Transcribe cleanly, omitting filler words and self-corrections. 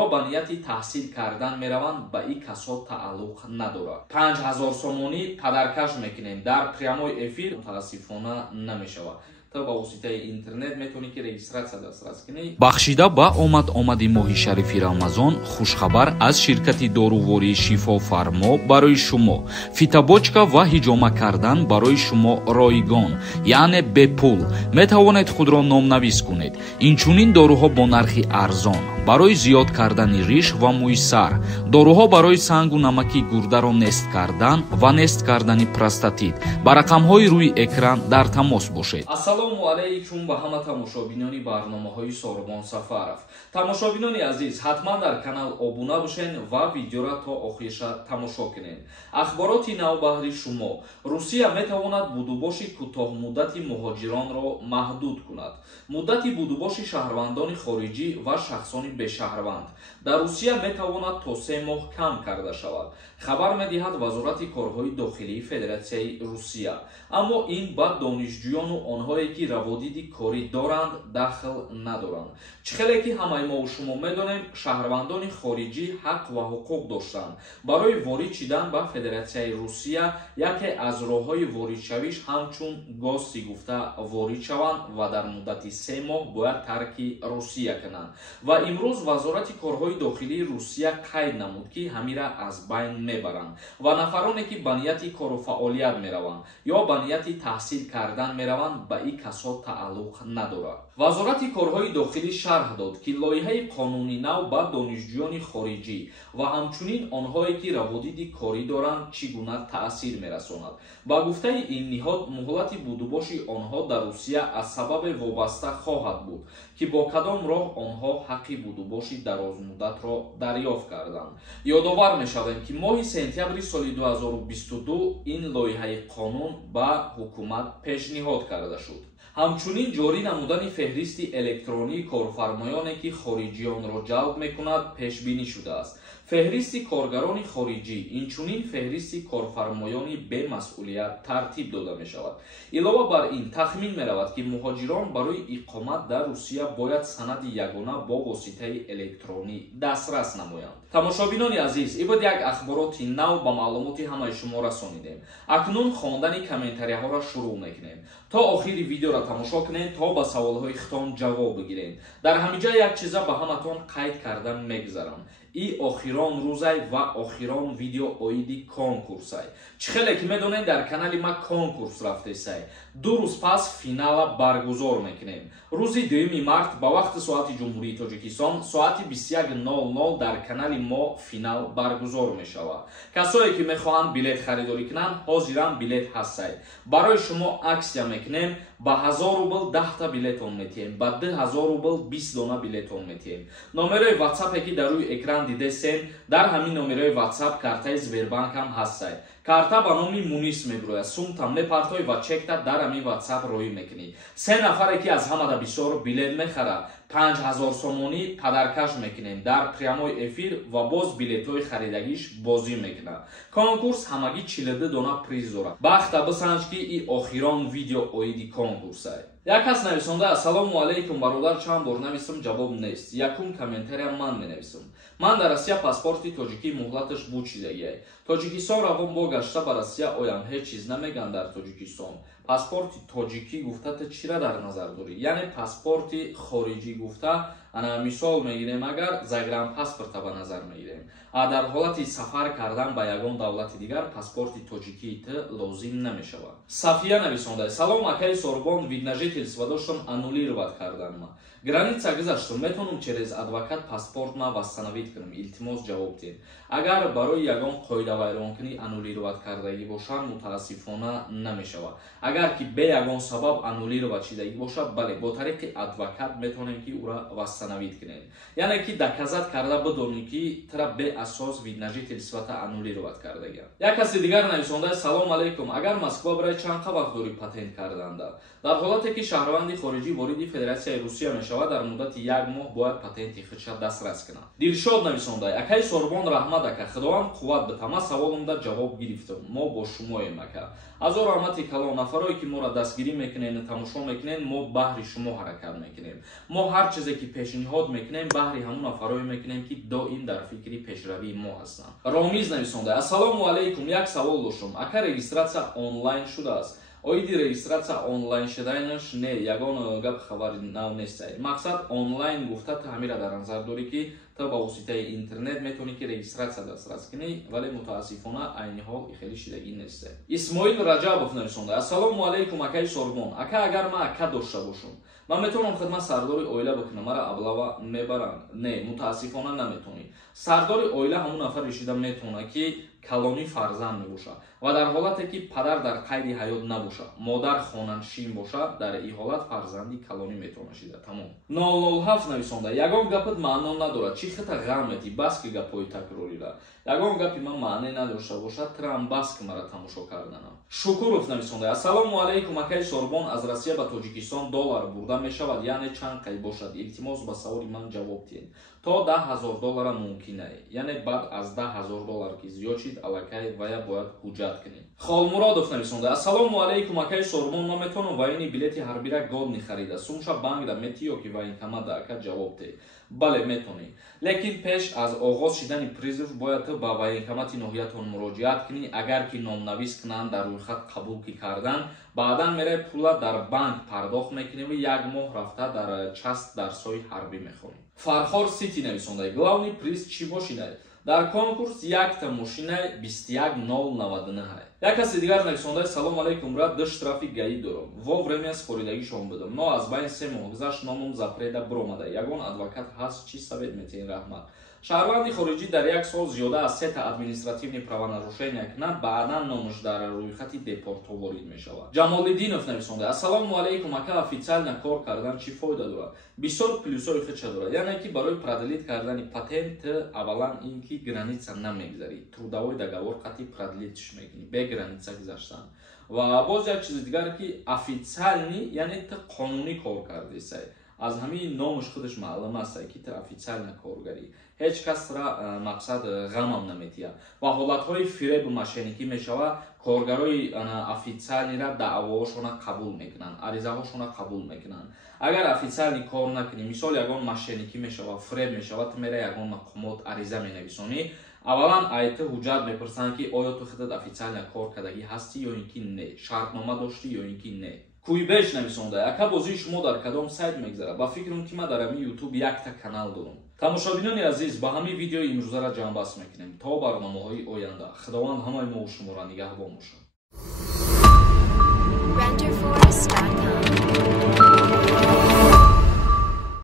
ё ба нияти таҳсил кардан мераванд, ба ин касо тааллуқ надорад. 5000 сомонӣ падаркаш мекунем дар прямой эфир мутаассифона намешавад. То ба воситаи интернет метавонӣ ки регистратсия дастрас кунӣ. Бахшида ба омади моҳи шарифи Рамазон хушхабар аз ширкати дорувори Шифо Фармо барои шумо. Фитобочка ва ҳиҷома кардан барои шумо ройгон, яъне бепул. Метавонед худро номнавис кунед. Инчунин доруҳо бо нархи арзон барои зиёд кардани риш ва мӯи сар, доруҳо барои сангу намаки гурдаро нест кардан ва нест кардани простатит. Ба рақамҳои рӯи экран дар тамос бошед. Ассалому алайкум ба ҳама тамошобинони барномаҳои Сорбон Сафаров. Тамошобинони азиз, ҳатман дар канал обуна бошен ва видеоро то охириша тамошо кунед. Ахбороти нав баҳри шумо. Русия метавонад будубоши кӯтоҳмуддати муҳоҷиронро маҳдуд кунад. Муддати будубоши шаҳрвандони хориҷӣ ва шахсони бешаҳрванд дар Русия метавонад то 3 моҳ кам карда шавад. Хабар медиҳад вазорати корҳои дохилии Федератсияи Русия. Аммо ин ба донишҷӯёну онҳое ки раводиди корӣ доранд дахл надоранд. Чихеле ки ҳамаи мо шумо медонем, шаҳрвандони хориҷӣ ҳақ ва ҳуқуқ доштанд. Барои ворид шидан ба Федератсияи Русия яке аз роҳҳои воридшавиш ҳамчун гости гуфта ворид шаванд ва дар муддати 3 моҳ бояд тарки Русия кунанд. Ва имрӯз вазорати корҳои дохилии Русия қайд намуд ки ҳамира аз байн мебаранд ва нафароне ки ба нияти кору фаъолият мераванд ё ба нияти таҳсил кардан мераванд, ба ин касо тааллуқ надорад. Вазорати корҳои дохилӣ шарҳ дод ки лоиҳаи қонуни нав ба донишҷӯёни хориҷӣ ва ҳамчунин онҳое ки раводиди корӣ доранд чӣ гуна таъсир мерасонад. Ба гуфтаи ин ниҳод, муҳлати будубоши онҳо дар Русия аз сабабе вобаста хоҳад буд ки бо кадом роҳ онҳо ҳаққи будубоши дарозмуддатро дарёфт карданд. Ёдовар мешавем ки моҳи сентябри соли 2022 ин лоиҳаи қонун ба ҳукумат пешниҳод карда шуд. ҳамчунин ҷорӣ намудани феҳристи электронии корфармоёне ки хориҷиёнро ҷалб мекунад пешбинӣ шудааст. феҳристи коргарони хориҷӣ, инчунин феҳристи корфармоёни бемасъулият тартиб дода мешавад. Илова бар ин, тахмин меравад ки муҳоҷирон барои иқомат дар Русия бояд санади ягона бо воситаи электронӣ дастрас намоянд. Тамошобинони азиз, ин буд як ахбороти нав ба маълумоти ҳамаи шумо расонидем. Акнун хондани комментарияҳоро шурӯъ мекунем. То охири видеоро тамошо кунем, то ба саволҳои хитон ҷавоб бигирем. Дар ҳамиҷа як чиза ба ҳаматон қайд карда мегзарам. И охирон рӯзай ва охирон видео оиди конкурсай. Чихеле ки медонед, дар канали ма конкурс рафтесай. 2 рӯз пас финала баргузор мекунем. рӯзи 2 март ба вақти соати ҷумҳурии Тоҷикистон соати 21:00 дар канали мо финал баргузор мешавад. Касое ки мехоҳанд билет харидорӣ кунанд, ҳозиран билет ҳастай. Барои шумо аксия мекунем, ба 1000 рубл 10 та билетон метиҳем, ба 2000 рубл 20 дона билетон метиҳем. Номерои WhatsApp ки дар рӯи экран дидесен, дар ҳамин номерои WhatsApp картаи Сбербанк ҳам ҳастай. Карта ба номи Мунис мебирояд, сумта мепартои ва чекта дар ҳамин WhatsApp роӣ мекунӣ. 3 нафаре ки аз ҳамада бисёр билет мехара, 5000 сомонӣ падаркаш мекунем дар прямой эфир ва боз билетҳои харидагиш бозӣ мекунад. Конкурс ҳамагӣ 42 дона приз дорад. Бахта бисанҷ ки и охирон видео оиди конкурсай. Як кас нависонда: ассалому алайкум бародар, чанд бор нависам, ҷавоб нест. Якум комментария ман менависам. Ман дар Россия паспорти тоҷикӣ муҳлаташ буд чизагиай. Тоҷикистон равон бо гашта ба Россия оям, ҳеҷ чиз намеган дар Тоҷикистон. Паспорти тоҷикӣ гуфтата чира дар назар дорӣ? Яъне паспорти хориҷӣ гуфта, ана мисол мегирем, агар загранпаспорта ба назар мегирем. Дар ҳолати сафар кардан ба ягон давлати дигар паспорти тоҷикии ты лозим намешавад. Сафия нависонда: салом акаи Сорбон, вид на жительство доштам, аннулировать карданма. Граница гузаштам, метавонам через адвокат паспортма восстановить кунам? Илтимос ҷавоб диҳед. Агар барои ягон қоидавайронкунӣ аннулировать кардагӣ бошад, мутаассифона намешавад. Агар ки бе ягон сабаб аннулировать шидагӣ бошад, бале бо тариқи адвокат метавонем ки ура восстановить кунем. Яъне ки доказат карда бидонӣ ки тра бе асос вид на жительствата аннулировать кардагиам. Як каси дигар нависонда: салом алайкум, агар Москва барои чанд вақт дори патент карданда? Дар ҳолате ки шаҳрванди хориҷӣ вориди Федератсияи Русия мешавад, мешавад, дар муддати 1 моҳ бояд патенти худша дастрас кунад. Дилшод нависондай: акай Сорбон раҳмат ака, худованд қувват битама, саволумда ҷавоб гирифтем. Мо бо шумоем ака. Азор раҳмати калон, нафарое ки моро дастгирӣ мекунен, тамошо мекунен, мо баҳри шумо ҳаракат мекунем. Мо ҳар чизе ки пешниҳод мекунем, баҳри ҳамун нафарое мекунем ки доим дар фикри пешравии мо ҳастанд. Ромиз нависондай: ассалому алайкум, як савол дошам. Ака регистратсия онлайн шудааст? Оиди регистратсия онлайн шудаинаш не ягон гап хабари нав нестай. Мақсад онлайн гуфта ту ҳамира дар назар дорӣ ки ту ба воситаи интернет метавонӣ ки регистратсия дастрас кунӣ, вале мутаассифона айни ҳол хеле шидагӣ нестай. Исмоил Раҷабов нависонда: ассалому алайкум акаи Сорбон. Ака агар ман ака дошта бошам, ман метавонам хидмат сардори оила бикунам, мара аблава мебаранд? Не, мутаассифона наметавонӣ. Сардори оила ҳамун нафар ишида метавонад ки калони фарзанд мебошад ва дар ҳолате ки падар дар қайди ҳаёт набошад, модар хонаншин бошад, дар ин ҳолат фарзанди калонӣ метавонад шида. Тамом. 007 нависонда: ягон гапат маъно надорад, чӣ хита ғам метӣ, бас ки гапҳои такрорира. Ягон гапи ман маъне надошта бошад, трам бас ки мара тамошо карданам. Шукуров нависонда: ассалому алайкум акаи Сорбон, аз Россия ба Тоҷикистон доллар бурда мешавад, яъне чанд қай бошад? Илтимос ба саволи ман ҷавоб диҳед. То $10,000 мумкин аст, яъне баъд аз $10,000 ки зиёд шид, аллакай вая бояд ҳуҷҷат кунед. Холмуродов нависонда: ассалому алайкум акаи Сорбон, ман метавонам ваини билети ҳарбира годни харида, сумша банкда метӣ ё ки военкоматда? Ака ҷавоб диҳед. Бале, метавонӣ, лекин пеш аз оғоз шидани призив бояд ту ба военкомати ноҳиятон муроҷиат кунӣ. Агар ки номнавис кунанд, дар рӯйхат қабул ки кардан, баъдан мере пула дар банк пардохт мекунӣ ва 1 моҳ рафта дар част дарсҳои ҳарбӣ мехонӣ. Фархор Сити нависонда: главный приз чӣ мошинае? Дар конкурс якта мошина 21099. Як каси дигар нависонда: салом алейкум брат, дыш штрафи гаи дорам. Вовремя споридагишон будам, но аз байни 3 моҳ гузашт, номум запреда бромада. Ягон адвокат ҳаст, чӣ совет метиҳед? Раҳмат. Шаҳрванди хориҷӣ дар 1 сол зиёда аз 3 административни правонарушения кунад, баъдан номаш дар рӯйхати депортҳо ворид мешавад. Ҷамолиддинов нависонда: ассалому алейкум ака, официально кор кардан чӣ фоида дорад? Бисёр плюсҳои худша дорад. Яъне ки барои продлит кардани патент аввалан ин ки граница намегзарӣ, трудовой договор қатъи продлитиш мекунӣ, бе граница гузаштан. Ва боз як чизи дигар ки официальни, яъне ту қонунӣ кор кардесай. Аз ҳамин номаш худаш маълум аст ки ту официально коргарӣ. Ҳеҷ касра мақсад ғамам наметиҳад. Ва ҳолатҳои фиребу мошенникӣ мешавад, коргарои официалнира даъвоҳошона қабул мекунанд, аризаҳошона қабул мекунанд. Агар официални кор накунӣ, мисол ягон мошенникӣ мешавад, фиреб мешавад, ту мера ягон мақомот ариза менависонӣ, аввалан айти ҳуҷҷат мепурсанд ки оё ту худат официально кор кардагӣ ҳастӣ ё ин ки не, шартнома доштӣ ё ин ки не. Куйбеш нависонда: ака бозии шумо дар кадом сайт мегзарад? Ба фикрам ки ман дар ҳамин YouTube якта канал дорам. Тамошобинони азиз, ба ҳамин видеои имрӯзара ҷамъбаст мекунем. То барномаҳои оянда, худованд ҳамаи мо шуморо нигаҳбон бошад.